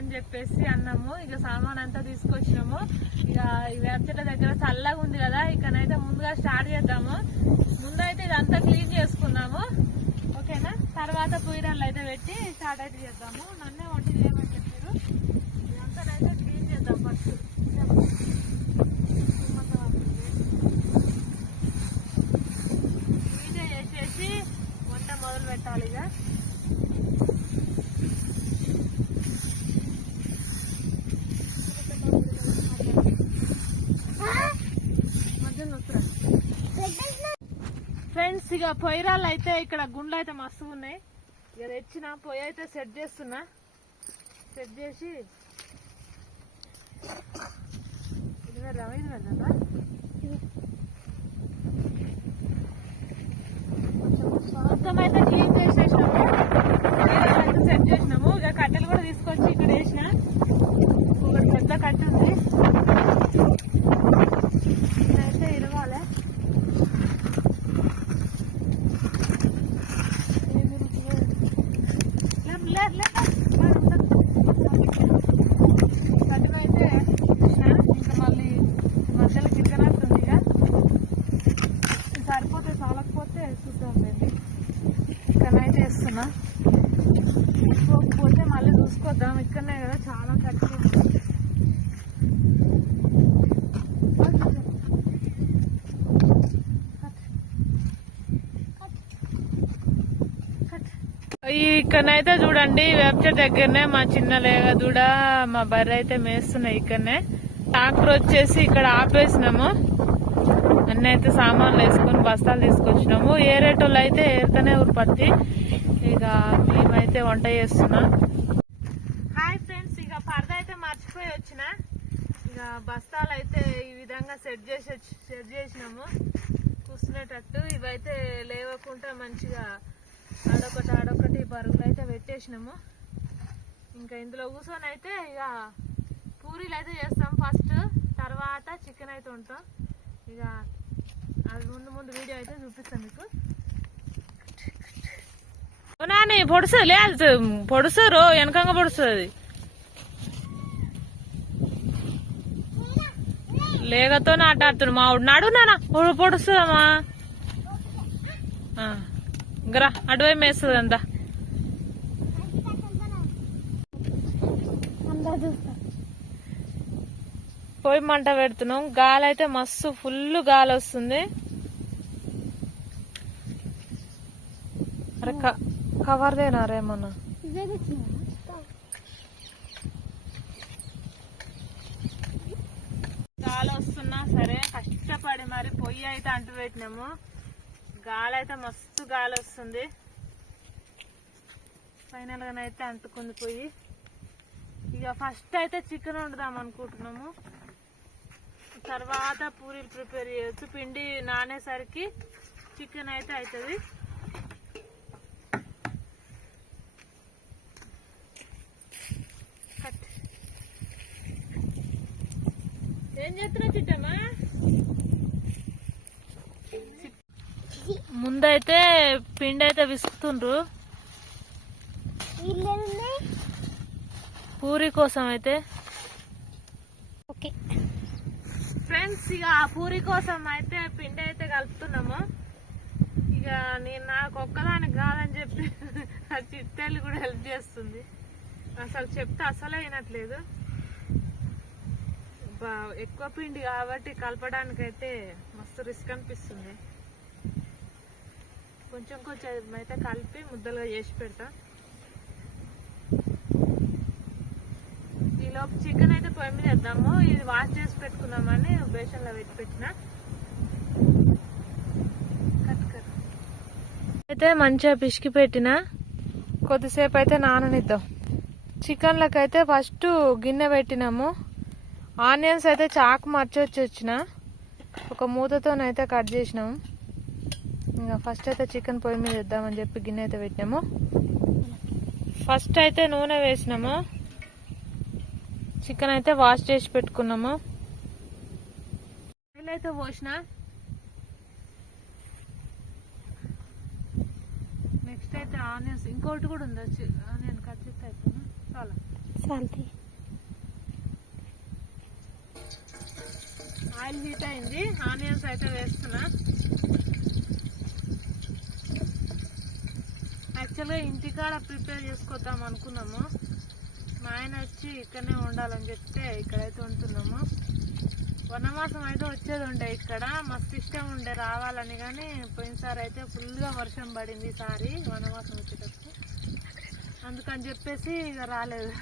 అని చెప్పేసి అన్నాము. ఇక సామాన్ అంతా తీసుకొచ్చినాము. ఇక ఈ వేప చెట్ల దగ్గర చల్లగా ఉంది కదా ఇకనైతే ముందుగా స్టార్ట్ చేద్దాము. ముందైతే ఇదంతా క్లీన్ చేసుకున్నాము. ఓకేనా? తర్వాత పుయ్యరాళ్ళు అయితే పెట్టి స్టార్ట్ అయితే చేద్దాము. నన్నే వంట చేయమని చెప్పారు ఇదంతా అయితే క్లీన్ చేద్దాం ఫస్ట్ క్లీన్ చేసేసి వంట మొదలు పెట్టాలి ఇక ఫ్రెండ్స్ ఇక పొయ్యిరాళ్ళు అయితే ఇక్కడ గుండ్లు అయితే మస్తు ఉన్నాయి. ఇక తెచ్చిన పొయ్యి అయితే సెట్ చేస్తున్నా. సెట్ చేసి ఇది పెడదామా? ఇది మొత్తం అయితే క్లీన్ చేసేసినాము పొయ్యిరాళ్ళు అయితే సెట్ చేసినాము ఇక కట్టెలు కూడా తీసుకొచ్చి ఇక్కడ వేసిన ఒకటి పెద్ద కట్టె ఉంది ఇదైతే ఇరవాలి లేదు లేదు కట్టుకైతే ఇంకా మళ్ళీ మధ్యలో గిగ్గనట్టుంది ఇక సరిపోతే చాలకపోతే చూద్దాం లేండి ఇక్కడనైతే వేస్తున్నా పోకపోతే మళ్ళీ చూసుకొద్దాం ఇక్కడనే కదా చాలా కట్టి ఇక్కడనైతే చూడండి వెబ్సైట్ దగ్గరనే మా చిన్న లేగ దూడ మా బర్రె అయితే మేస్తున్నాయి ఇక్కడనే. ట్రాక్టర్ వచ్చేసి ఇక్కడ ఆపేసినాము. అన్నీ అయితే సామాన్లు వేసుకొని బస్తాలు తీసుకొచ్చినాము. ఏరేటోళ్ళు అయితే ఏరుతనే ఉత్పత్తి ఇక మేమైతే వంట చేస్తున్నాం. హాయ్ ఫ్రెండ్స్ ఇక పరద అయితే మర్చిపోయి వచ్చిన. ఇక బస్తాలు అయితే ఈ విధంగా సెట్ చేసి సెట్ చేసినాము. కూర్చునేటట్టు ఇవైతే లేవకుండా మంచిగా ఆడొకటి ఆడొకటి బరుగులు అయితే పెట్టేసినాము. ఇంకా ఇందులో కూర్చొని అయితే ఇక పూరీలు అయితే చేస్తాం ఫస్ట్. తర్వాత చికెన్ అయితే ఉంటాం ఇక అది ముందు ముందు వీడియో అయితే చూపిస్తాను మీకు. ఓ నాని పొడుస్తుంది లేదు పొడుస్తారు వెనకంగా పొడుస్తుంది లేగతో ఆట ఆడుతుడు మా వాడు. నాడు నానా పొడుస్తుందమ్మా గరా అటువై వేస్తుంది అంతా పొయ్యి మంట పెడుతున్నాం గాలి అయితే మస్తు ఫుల్ గాలి వస్తుంది అరే కవర్ దేనారేమన్నా గాలి వస్తున్నా సరే కష్టపడి మరి పొయ్యి అయితే అంటు పెట్టినాము గాలి అయితే మస్తు గాలి వస్తుంది ఫైనల్ అయితే అంటుకుంది పోయి. ఇక ఫస్ట్ అయితే చికెన్ వండుదాం అనుకుంటున్నాము. తర్వాత పూరీలు ప్రిపేర్ చేయొచ్చు. పిండి నానేసరికి చికెన్ అయితే అవుతుంది ముందైతే పిండి అయితే విసుకుతుండ్రు పూరి కోసం అయితే ఓకే. ఫ్రెండ్స్ ఇక ఆ పూరి కోసం అయితే పిండి అయితే కలుపుతున్నాము. ఇక నేను నాకు ఒక్కదానికి కాదని చెప్పి ఆ చిట్టెళ్ళు కూడా హెల్ప్ చేస్తుంది. అసలు చెప్తే అసలే వినట్లేదు. బా- ఎక్కువ పిండి కాబట్టి కలపడానికి అయితే మస్తు రిస్క్ అనిపిస్తుంది. కొంచెం కొంచెం అయితే కలిపి ముద్దలుగా చేసి పెడతా. ఈలోపు చికెన్ అయితే పొయ్యి మీద వేద్దాము. ఇది వాష్ చేసి పెట్టుకుందామని బేషన్లో పెట్టి పెట్టిన. అయితే మంచిగా పిసికి పెట్టిన. కొద్దిసేపు అయితే నాననిద్దాం. చికెన్లకు అయితే ఫస్ట్ గిన్నె పెట్టినాము. ఆనియన్స్ అయితే చాకు మర్చొచ్చి వచ్చిన. ఒక మూతతోనైతే కట్ చేసినాము ఇంకా ఫస్ట్ అయితే చికెన్ పొయ్యి మీద వేద్దామని చెప్పి గిన్నె అయితే పెట్టినాము. ఫస్ట్ అయితే నూనె వేసినాము. చికెన్ అయితే వాష్ చేసి పెట్టుకున్నాము. ఆయిల్ అయితే పోసిన. నెక్స్ట్ అయితే ఆనియన్స్ ఇంకోటి కూడా ఉంది. వచ్చి ఆనియన్ కట్ చేస్తే అయిపోయింది? చాలా. సాల్తీ ఆయిల్ హీట్ అయింది. ఆనియన్స్ అయితే వేస్తున్నా. యాక్చువల్గా ఇంటికాడ ప్రిపేర్ చేసుకొద్దాం అనుకున్నాము. మా ఆయన వచ్చి ఇక్కడనే ఉండాలని చెప్తే ఇక్కడైతే ఉంటున్నాము. వనవాసం అయితే వచ్చేది ఉండే ఇక్కడ. మస్తు ఇష్టం ఉండే రావాలని కానీ పోయినసారి అయితే ఫుల్గా వర్షం పడింది ఈసారి వనవాసం వచ్చేటప్పుడు. అందుకని చెప్పేసి ఇక రాలేదు.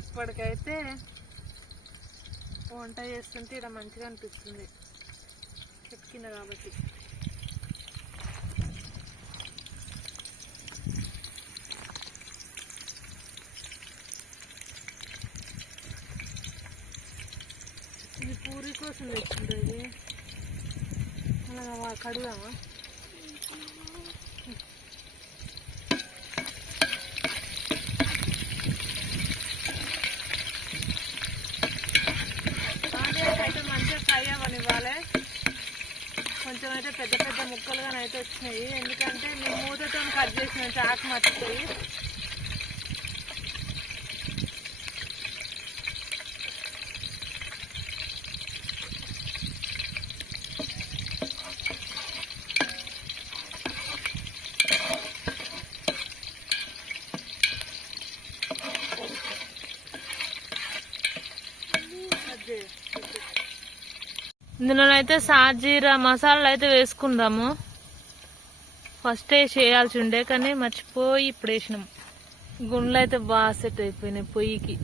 ఇప్పటికైతే వంట చేస్తుంటే ఇక్కడ మంచిగా అనిపిస్తుంది. చెట్టు కాబట్టి ఇది పూరి కోసం ఇది కడుగామా అయితే మంచిగా ఫ్రై కొంచెం అయితే పెద్ద పెద్ద ముక్కలుగానైతే వచ్చినాయి. ఎందుకంటే మేము మూతతో కట్ చేసిన చాకు మర్చిపోయి ఇందులోనైతే సాజీరా మసాలాలు అయితే వేసుకుందాము. ఫస్ట్ వేసి వేయాల్సి ఉండే కానీ మర్చిపోయి ఇప్పుడు వేసినాం. గుండ్లు అయితే బాగా సెట్ అయిపోయినాయి పొయ్యికి.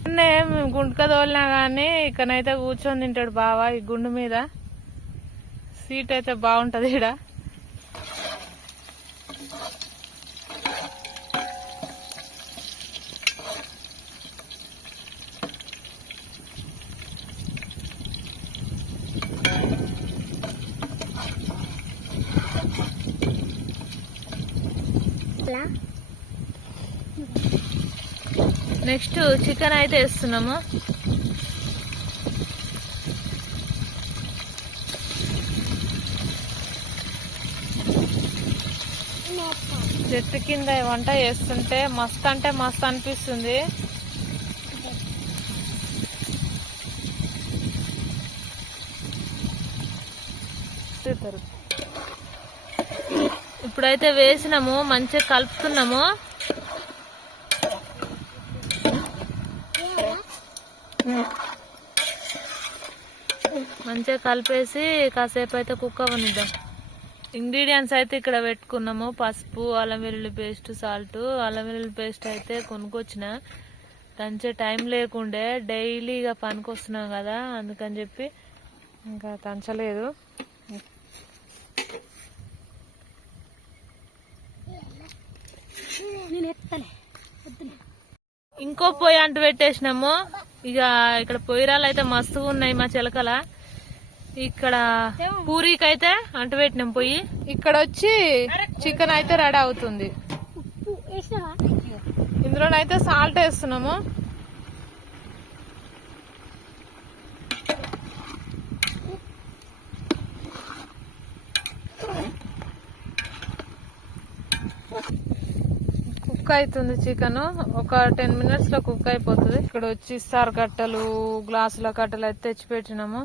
మొన్నే మేము గుంటక తోలినా కానీ ఇక్కడైతే కూర్చొని తింటాడు బావా ఈ గుండు మీద. సీట్ అయితే బాగుంటుంది ఇక్కడ నెక్స్ట్ చికెన్ అయితే వేస్తున్నాము. చెట్టు కింద వంట చేస్తుంటే మస్తు అంటే మస్తు అనిపిస్తుంది. చూస్తారు. ఇప్పుడైతే వేసినాము మంచిగా కలుపుతున్నాము మంచిగా కలిపేసి కాసేపు అయితే కుక్ అవనిద్దాం ఇంగ్రీడియంట్స్ అయితే ఇక్కడ పెట్టుకున్నాము. పసుపు అల్లం వెల్లుల్లి పేస్ట్ సాల్ట్. అల్లం వెల్లుల్లి పేస్ట్ అయితే కొనుక్కొచ్చిన. దంచే టైం లేకుండే డైలీగా పనికి వస్తున్నాం కదా అందుకని చెప్పి ఇంకా దంచలేదు. నేను ఎత్తలే వద్దులే. ఇంకో పొయ్యి అంటు పెట్టేసినాము. ఇక ఇక్కడ పొయ్యిరాలు అయితే మస్తుగా ఉన్నాయి మా చిలకల. ఇక్కడ పూరీకైతే అంటు పెట్టినాం పొయ్యి. ఇక్కడ వచ్చి చికెన్ అయితే రెడీ అవుతుంది. ఇందులోనైతే సాల్ట్ వేస్తున్నాము. కుక్ అవుతుంది చికెన్. ఒక టెన్ మినిట్స్లో కుక్ అయిపోతుంది. ఇక్కడ వచ్చి సార్ కట్టలు గ్లాసుల కట్టలు అయితే తెచ్చి పెట్టినాము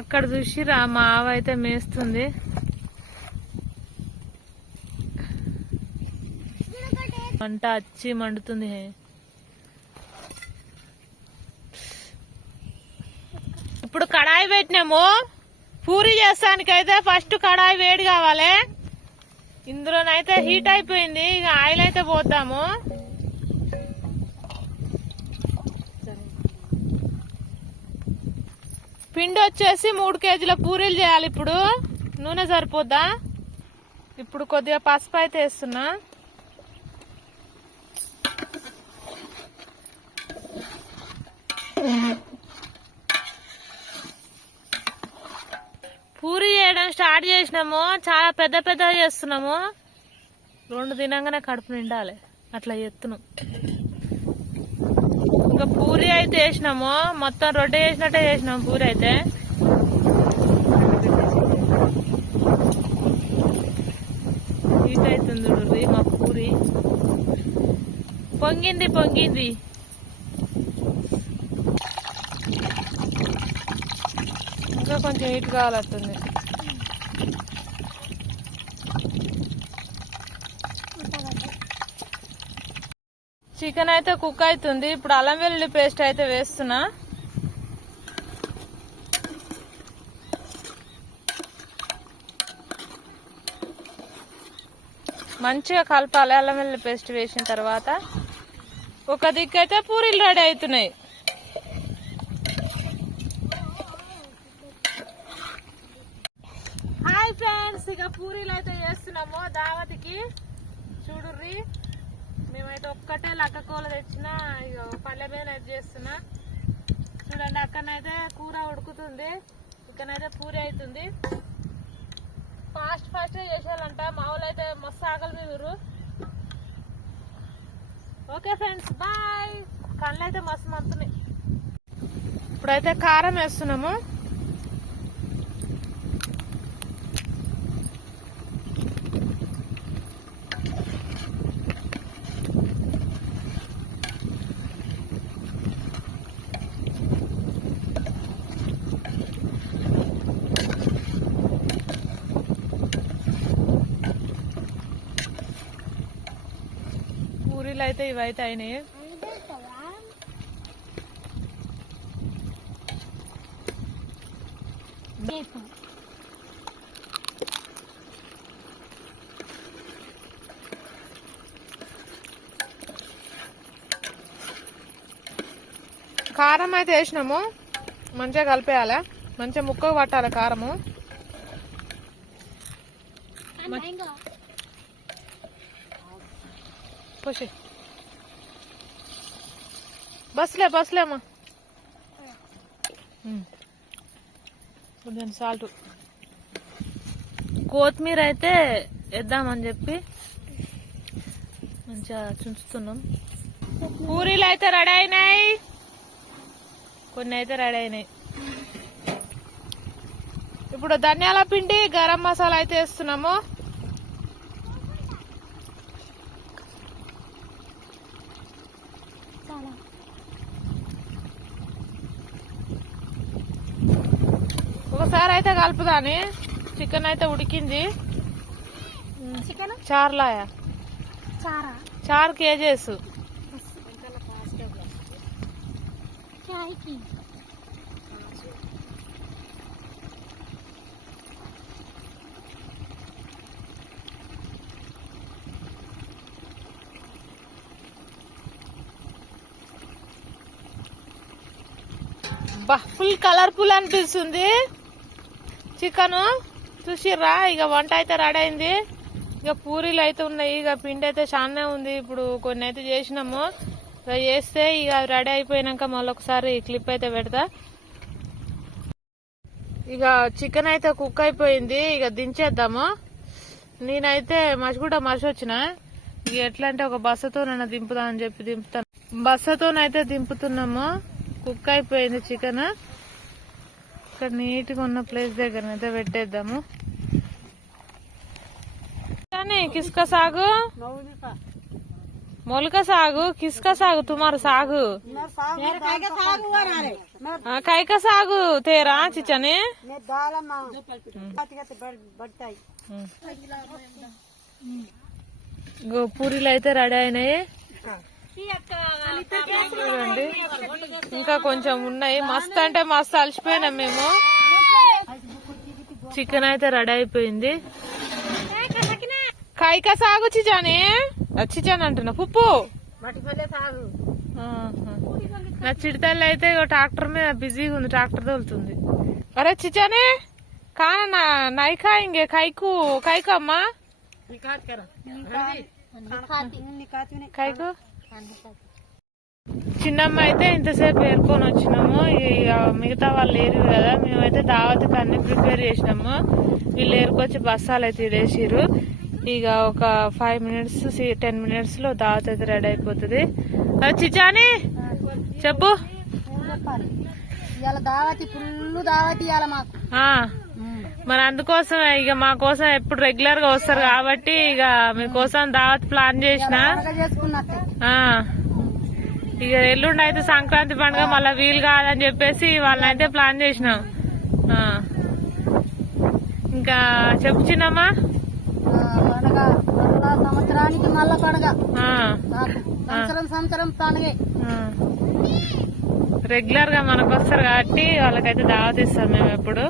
అక్కడ చూసి రా మా ఆవ అయితే మేస్తుంది. మంట అచ్చి మండుతుంది హే. ఇప్పుడు కడాయి పెట్టినాము. పూరి చేస్తానికైతే ఫస్ట్ కడాయి వేడి కావాలి. ఇందులోనైతే హీట్ అయిపోయింది. ఇక ఆయిల్ అయితే పోద్దాము పిండి వచ్చేసి మూడు కేజీల పూరీలు చేయాలి ఇప్పుడు. నూనె సరిపోద్దా? ఇప్పుడు కొద్దిగా పసుపు అయితే వేస్తున్నా పూరి చేయడం స్టార్ట్ చేసినాము చాలా పెద్ద పెద్ద చేస్తున్నాము. రెండు తినంగానే కడుపు నిండాలి అట్లా ఎత్తున్నాం ఇంకా పూరి అయితే వేసినాము మొత్తం రొట్టె చేసినట్టే చేసినాము పూరి అయితే. హీట్ అవుతుంది చూడు మా పూరి. పొంగింది పొంగింది. ఇంకా కొంచెం హీట్ కావాలట్టుంది. చికెన్ అయితే కుక్ అవుతుంది. ఇప్పుడు అల్లం వెల్లుల్లి పేస్ట్ అయితే వేస్తున్నా. మంచిగా కలపాలి అల్లం వెల్లుల్లి పేస్ట్ వేసిన తర్వాత. ఒక దిక్కు అయితే పూరీలు రెడీ అవుతున్నాయి. హాయ్ ఫ్రెండ్స్ ఇక పూరీలు అయితే చేస్తున్నాము దావతికి చూడుర్రి. మేమైతే ఒక్కటే లక్క కూల తెచ్చిన ఇగో పల్లె మీద అయితే చేస్తున్నా. చూడండి అక్కడనైతే కూర ఉడుకుతుంది. ఇక్కడనైతే పూరి అవుతుంది ఫాస్ట్ ఫాస్ట్ చేసేయాలంట. మామూలు అయితే మస్తు ఆకలి మీరు ఓకే ఫ్రెండ్స్ బాయ్ కళ్ళు అయితే మస్తు మంతున్నాయి. ఇప్పుడైతే కారం వేస్తున్నాము. పూరీలు అయితే ఇవైతే అయినాయి. కారం అయితే వేసినాము. మంచిగా కలిపేయాలి. మంచిగా ముక్కకు పట్టాలి కారము. పోసి బస్లే బస్లే అమ్మా కొంచెం సాల్ట్ కొత్తిమీర అయితే వేద్దామని చెప్పి మంచిగా చుంచుతున్నాం పూరీలు అయితే రెడీ అయినాయి కొన్ని అయితే రెడీ అయినాయి ఇప్పుడు ధనియాల పిండి గరం మసాలా అయితే వేస్తున్నాము ఒకసారి అయితే కలుపుదాని. చికెన్ అయితే ఉడికింది. చికెన్? చార్లాయ. చారా? చార్ కేజెస్. అబ్బా ఫుల్ కలర్ఫుల్ అనిపిస్తుంది. చికెను చూసిర్రా ఇక వంట అయితే రెడీ అయింది ఇక పూరీలు అయితే ఉన్నాయి ఇక పిండి అయితే చాలానే ఉంది ఇప్పుడు కొన్ని అయితే చేసినాము. ఇక చేస్తే ఇక రెడీ అయిపోయినాక మళ్ళీ ఒకసారి క్లిప్ అయితే పెడతా. ఇక చికెన్ అయితే కుక్ అయిపోయింది ఇక దించేద్దాము. నేనైతే మసిగూడ మసి వచ్చిన ఇక ఎట్లా అంటే ఒక బస్సుతో నన్ను దింపుదా అని చెప్పి దింపుతాను. బస్సతోనైతే దింపుతున్నాము. కుక్ అయిపోయింది చికెన్. ఇక్కడ నీట్గా ఉన్న ప్లేస్ దగ్గర అయితే పెట్టేద్దాము. కానీ కిస్క సాగు? మొలక సాగు కిస్క సాగు తుమారు సాగు. కైక సాగు తేరా చిచ్చని? పూరీలు అయితే రెడీ అయినాయి. చూడండి ఇంకా కొంచెం ఉన్నాయి. మస్తు అంటే మస్తు అలసిపోయినాం మేము. చికెన్ అయితే రెడీ అయిపోయింది. కైక సాగు చిచాని చిచాని అంటున్నా. పుప్పు. నా చిడితల్లి అయితే ట్రాక్టర్ మీద బిజీగా ఉంది. ట్రాక్టర్ తోలుతుంది. అరే చిచానే కాన నైకా ఇంగే? కైకు కైకు అమ్మా కైకు? చిన్నమ్మ అయితే ఇంతసేపు ఏరుకొని వచ్చినాము. ఇక మిగతా వాళ్ళు ఏరు కదా మేమైతే దావత్కి అన్ని ప్రిపేర్ చేసినాము. వీళ్ళు ఏరుకొచ్చి బస్సాలు అయితే ఇడేసిర్రు ఇక ఒక ఫైవ్ మినిట్స్ టెన్ మినిట్స్లో దావత్ అయితే రెడీ అయిపోతుంది. చిచాని చెప్పు. దావతి ఫుల్ దావతి మాకు. మరి అందుకోసం ఇక మా కోసం ఎప్పుడు రెగ్యులర్గా వస్తారు కాబట్టి ఇక మీకోసం దావత్ ప్లాన్ చేసిన. ఆ. ఇక ఎల్లుండి అయితే సంక్రాంతి పండుగ మళ్ళీ వీలు కాదని చెప్పేసి వాళ్ళనైతే ప్లాన్ చేసినాం. ఆ. ఇంకా చెప్పు చిన్నమ్మా. పండగ సంవత్సరానికి మళ్ళా పండుగ సంవత్సరం సంవత్సరం రెగ్యులర్గా మనకు వస్తారు కాబట్టి వాళ్ళకైతే దావత్ ఇస్తాం మేము ఎప్పుడు.